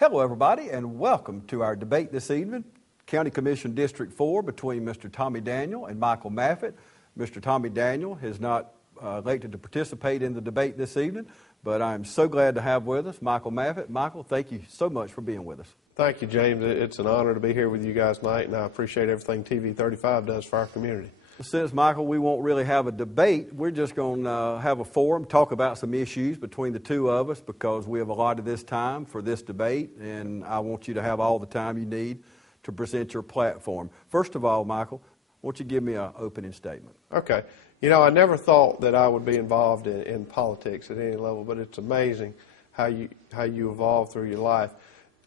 Hello, everybody, and welcome to our debate this evening. County Commission District 4 between Mr. Tommy Daniel and Michael Maffett. Mr. Tommy Daniel has not elected to participate in the debate this evening, but I'm so glad to have with us Michael Maffett. Michael, thank you so much for being with us. Thank you, James. It's an honor to be here with you guys tonight, and I appreciate everything TV 35 does for our community. Since, Michael, we won't really have a debate, we're just going to have a forum, talk about some issues between the two of us because we have allotted this time for this debate, and I want you to have all the time you need to present your platform. First of all, Michael, won't you give me an opening statement? Okay. You know, I never thought that I would be involved in politics at any level, but it's amazing how you evolve through your life.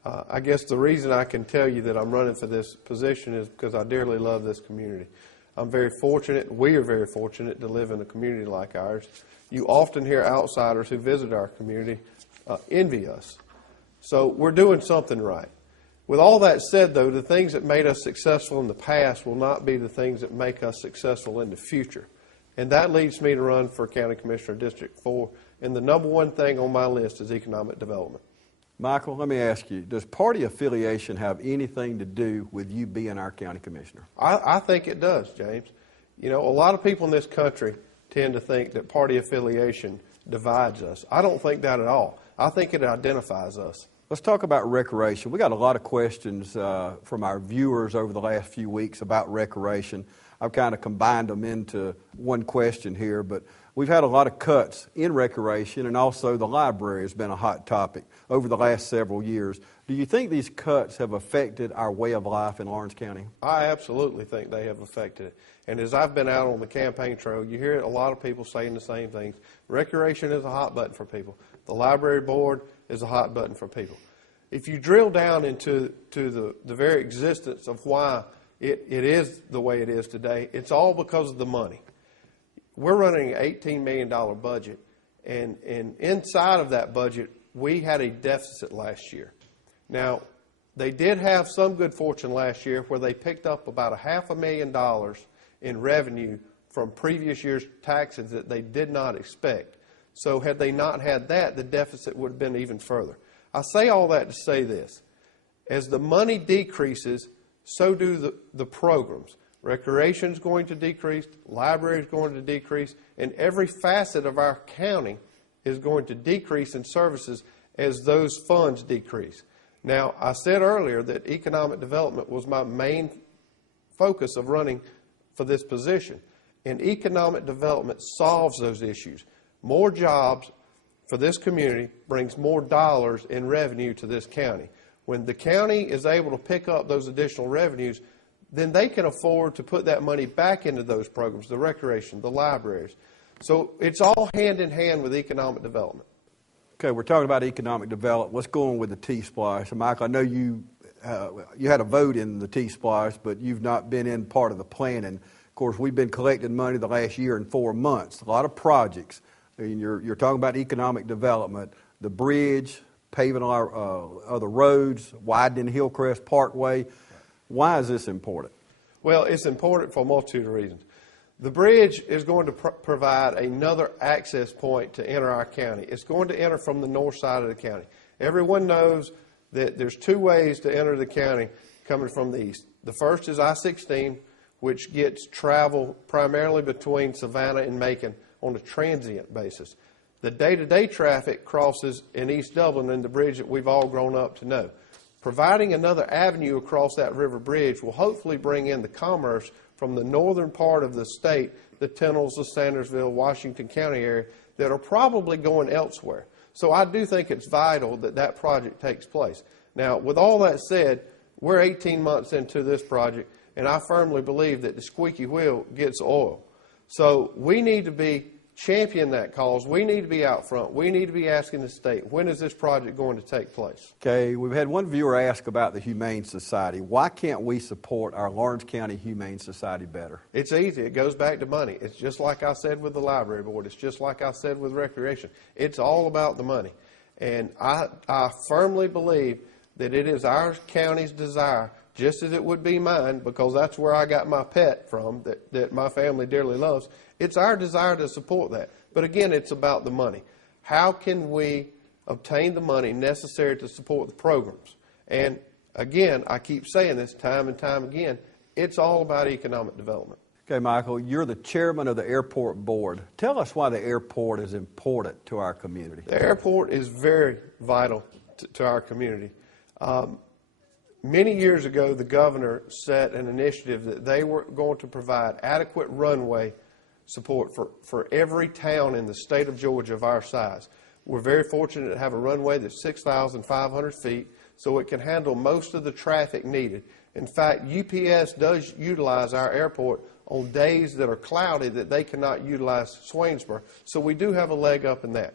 I guess the reason I can tell you that I'm running for this position is because I dearly love this community. I'm very fortunate, we are very fortunate to live in a community like ours. You often hear outsiders who visit our community envy us. So we're doing something right. With all that said, though, the things that made us successful in the past will not be the things that make us successful in the future. And that leads me to run for County Commissioner District 4. And the number one thing on my list is economic development. Michael, let me ask you, does party affiliation have anything to do with you being our county commissioner? I think it does, James. You know, a lot of people in this country tend to think that party affiliation divides us. I don't think that at all. I think it identifies us. Let's talk about recreation. We got a lot of questions from our viewers over the last few weeks about recreation. I've kind of combined them into one question here, but we've had a lot of cuts in recreation, and also the library has been a hot topic over the last several years. Do you think these cuts have affected our way of life in Lawrence County? I absolutely think they have affected it. And as I've been out on the campaign trail, you hear a lot of people saying the same things. Recreation is a hot button for people. The library board is a hot button for people. If you drill down into the very existence of why it is the way it is today, it's all because of the money. We're running an $18 million budget, and inside of that budget, we had a deficit last year. Now, they did have some good fortune last year where they picked up about $500,000 in revenue from previous year's taxes that they did not expect. So had they not had that, the deficit would have been even further. I say all that to say this. As the money decreases, so do the programs. Recreation is going to decrease, library is going to decrease, and every facet of our county is going to decrease in services as those funds decrease. Now, I said earlier that economic development was my main focus of running for this position, and economic development solves those issues. More jobs for this community brings more dollars in revenue to this county. When the county is able to pick up those additional revenues, then they can afford to put that money back into those programs, the recreation, the libraries. So it's all hand in hand with economic development. Okay, we're talking about economic development. Let's go on with the T-Splice. Michael, I know you had a vote in the T-Splice, but you've not been in part of the planning. Of course, we've been collecting money the last year and 4 months, a lot of projects. And you're talking about economic development, the bridge, paving our other roads, widening Hillcrest Parkway. Why is this important? Well, it's important for a multitude of reasons. The bridge is going to provide another access point to enter our county. It's going to enter from the north side of the county. Everyone knows that there's 2 ways to enter the county coming from the east. The first is I-16, which gets travel primarily between Savannah and Macon on a transient basis. The day-to-day traffic crosses in East Dublin and the bridge that we've all grown up to know. Providing another avenue across that river bridge will hopefully bring in the commerce from the northern part of the state, the Tennells, the Sandersville, Washington County area, that are probably going elsewhere. So I do think it's vital that that project takes place. Now, with all that said, we're 18 months into this project, and I firmly believe that the squeaky wheel gets oil. So we need to be champion that cause. We need to be out front. We need to be asking the state, when is this project going to take place? Okay, we've had one viewer ask about the Humane Society. Why can't we support our Lawrence County Humane Society better? It's easy. It goes back to money. It's just like I said with the library board. It's just like I said with recreation. It's all about the money. And I firmly believe that it is our county's desire, just as it would be mine, because that's where I got my pet from, that my family dearly loves. It's our desire to support that. But again, it's about the money. How can we obtain the money necessary to support the programs. And again, I keep saying this time and time again, it's all about economic development. Okay, Michael, you're the chairman of the airport board. Tell us why the airport is important to our community. The airport is very vital to our community. Many years ago, the governor set an initiative that they were going to provide adequate runway support for every town in the state of Georgia of our size. We're very fortunate to have a runway that's 6,500 feet, so it can handle most of the traffic needed. In fact, UPS does utilize our airport on days that are cloudy that they cannot utilize Swainsboro. So we do have a leg up in that.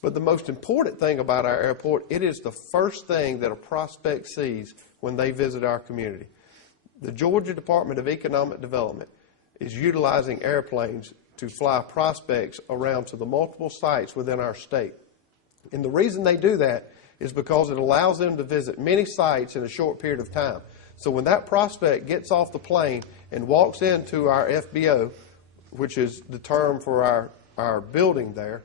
But the most important thing about our airport, it is the first thing that a prospect sees when they visit our community. The Georgia Department of Economic Development is utilizing airplanes to fly prospects around to the multiple sites within our state. And the reason they do that is because it allows them to visit many sites in a short period of time. So when that prospect gets off the plane and walks into our FBO, which is the term for our building there,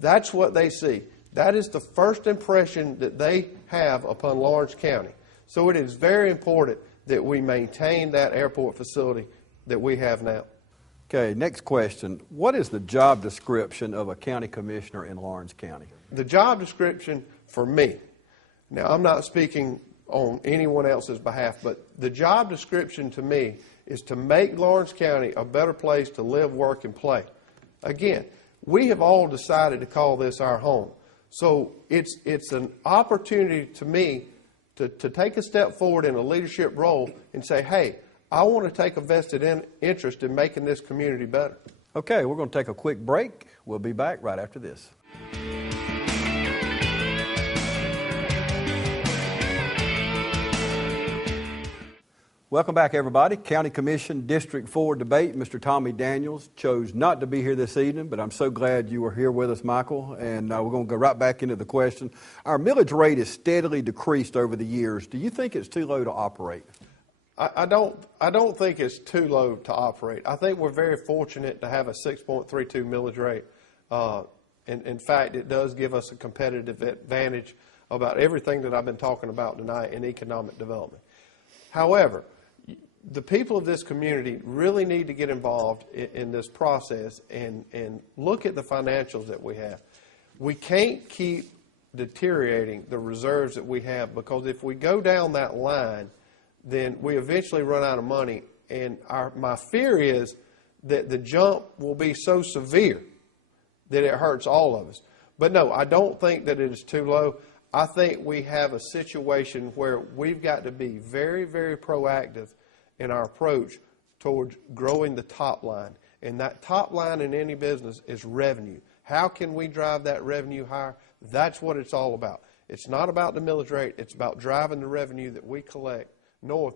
that's what they see. That is the first impression that they have upon Lawrence County. So it is very important that we maintain that airport facility that we have now. Okay, next question. What is the job description of a county commissioner in Lawrence County? The job description for me, now I'm not speaking on anyone else's behalf, but the job description to me is to make Lawrence County a better place to live, work, and play. Again, we have all decided to call this our home. So it's an opportunity to me to take a step forward in a leadership role and say, hey, I want to take a vested interest in making this community better. Okay, we're going to take a quick break. We'll be back right after this. Welcome back, everybody. County Commission District 4 debate. Mr. Tommy Daniels chose not to be here this evening, but I'm so glad you were here with us, Michael. And we're going to go right back into the question. Our millage rate has steadily decreased over the years. Do you think it's too low to operate? I don't think it's too low to operate. I think we're very fortunate to have a 6.32 millage rate. In fact, it does give us a competitive advantage about everything that I've been talking about tonight in economic development. However, the people of this community really need to get involved in this process and look at the financials that we have. We can't keep deteriorating the reserves that we have, because if we go down that line, then we eventually run out of money. And my fear is that the jump will be so severe that it hurts all of us. But no, I don't think that it is too low. I think we have a situation where we've got to be very, very proactive in our approach towards growing the top line. And that top line in any business is revenue. How can we drive that revenue higher? That's what it's all about. It's not about the millage rate. It's about driving the revenue that we collect north,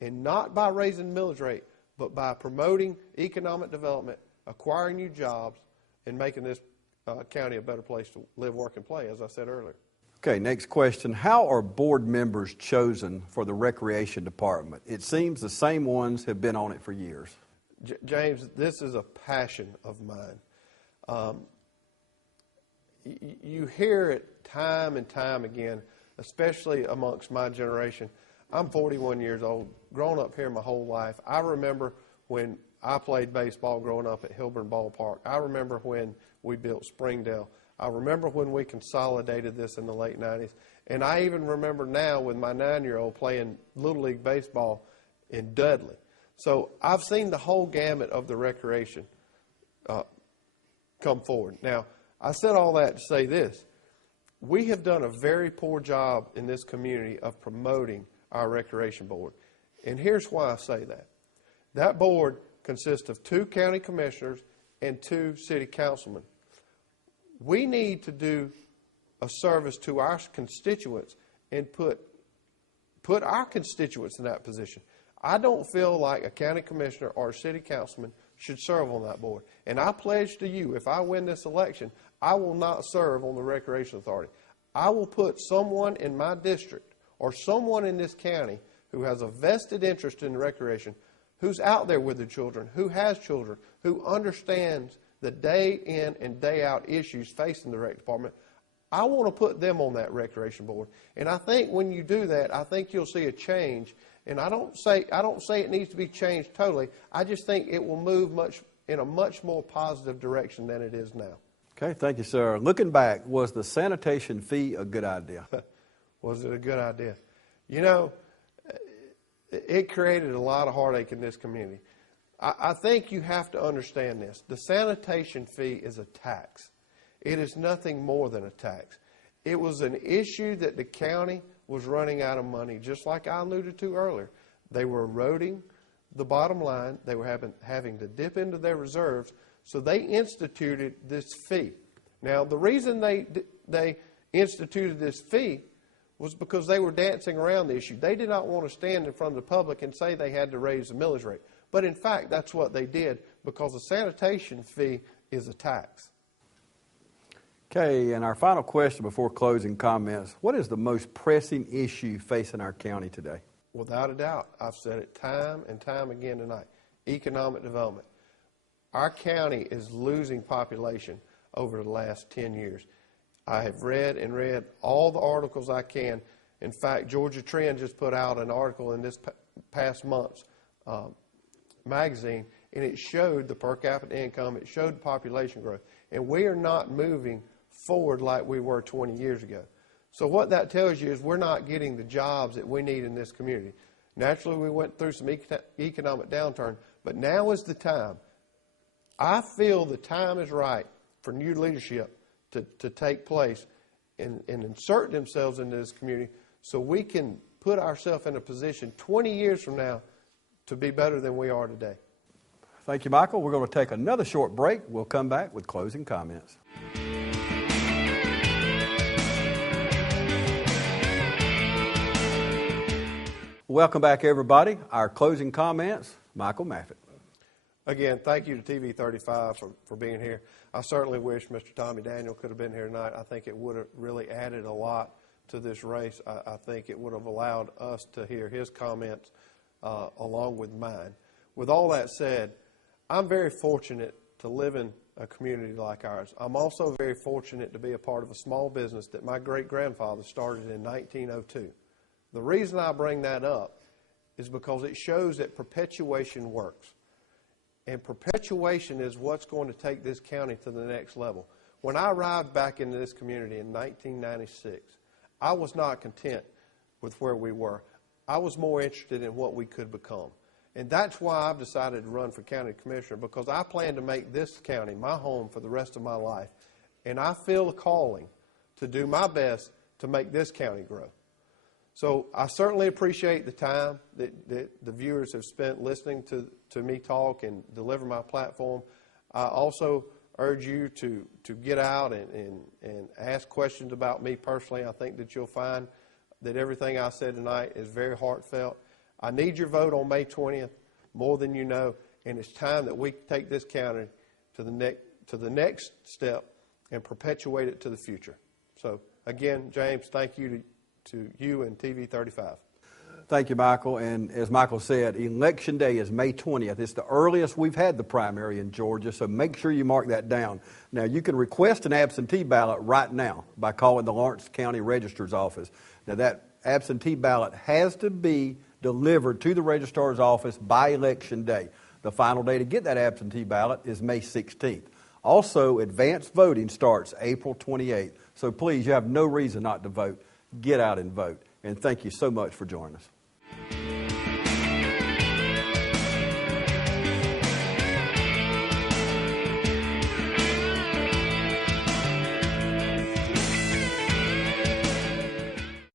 and not by raising the millage rate, but by promoting economic development, acquiring new jobs, and making this county a better place to live, work, and play, as I said earlier. Okay, next question. How are board members chosen for the recreation department? It seems the same ones have been on it for years. James, this is a passion of mine. You hear it time and time again, especially amongst my generation. I'm 41 years old, grown up here my whole life. I remember when I played baseball growing up at Hilburn Ballpark. I remember when we built Springdale. I remember when we consolidated this in the late 90s. And I even remember now with my 9-year-old playing Little League Baseball in Dudley. So I've seen the whole gamut of the recreation come forward. Now, I said all that to say this. We have done a very poor job in this community of promoting our recreation board. And here's why I say that. That board consists of 2 county commissioners and 2 city councilmen. We need to do a service to our constituents and put our constituents in that position. I don't feel like a county commissioner or a city councilman should serve on that board. And I pledge to you, if I win this election, I will not serve on the Recreation Authority. I will put someone in my district or someone in this county who has a vested interest in recreation, who's out there with the children, who has children, who understands the day in and day out issues facing the rec department. I want to put them on that recreation board. And I think when you do that, I think you'll see a change. And I don't say it needs to be changed totally. I just think it will move in a much more positive direction than it is now. Okay, thank you, sir. Looking back, was the sanitation fee a good idea? Was it a good idea? You know, it created a lot of heartache in this community. I think you have to understand this. The sanitation fee is a tax. It is nothing more than a tax. It was an issue that the county was running out of money, just like I alluded to earlier. They were eroding the bottom line. They were having to dip into their reserves, so they instituted this fee. Now, the reason they instituted this fee was because they were dancing around the issue. They did not want to stand in front of the public and say they had to raise the millage rate. But in fact, that's what they did, because the sanitation fee is a tax. Okay, and our final question before closing comments. What is the most pressing issue facing our county today? Without a doubt, I've said it time and time again tonight, economic development. Our county is losing population over the last 10 years. I have read all the articles I can. In fact, Georgia Trend just put out an article in this past month's magazine, and it showed the per capita income, it showed population growth, and we are not moving forward like we were 20 years ago. So what that tells you is we're not getting the jobs that we need in this community. Naturally, we went through some economic downturn, but now is the time. I feel the time is right for new leadership to take place and insert themselves into this community so we can put ourselves in a position 20 years from now to be better than we are today. Thank you, Michael. We're going to take another short break. We'll come back with closing comments. Welcome back, everybody. Our closing comments, Michael Maffett. Again, thank you to TV 35 for being here. I certainly wish Mr. Tommy Daniel could have been here tonight. I think it would have really added a lot to this race. I think it would have allowed us to hear his comments along with mine. With all that said, I'm very fortunate to live in a community like ours. I'm also very fortunate to be a part of a small business that my great-grandfather started in 1902. The reason I bring that up is because it shows that perpetuation works. And perpetuation is what's going to take this county to the next level. When I arrived back into this community in 1996, I was not content with where we were. I was more interested in what we could become. And that's why I've decided to run for county commissioner, because I plan to make this county my home for the rest of my life. And I feel a calling to do my best to make this county grow. So I certainly appreciate the time that the viewers have spent listening to me talk and deliver my platform. I also urge you to get out and ask questions about me personally. I think that you'll find that everything I said tonight is very heartfelt. I need your vote on May 20th more than you know, and it's time that we take this county to the next step and perpetuate it to the future. So again, James, thank you to you and TV 35. Thank you, Michael. And as Michael said, Election Day is May 20th. It's the earliest we've had the primary in Georgia, so make sure you mark that down. Now, you can request an absentee ballot right now by calling the Lawrence County Registrar's Office. Now, that absentee ballot has to be delivered to the Registrar's Office by Election Day. The final day to get that absentee ballot is May 16th. Also, advanced voting starts April 28th. So please, you have no reason not to vote. Get out and vote. And thank you so much for joining us.